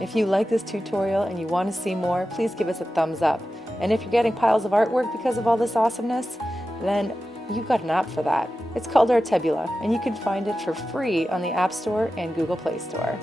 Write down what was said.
If you like this tutorial and you want to see more, please give us a thumbs up. And if you're getting piles of artwork because of all this awesomeness, then you've got an app for that. It's called Artebula, and you can find it for free on the App Store and Google Play Store.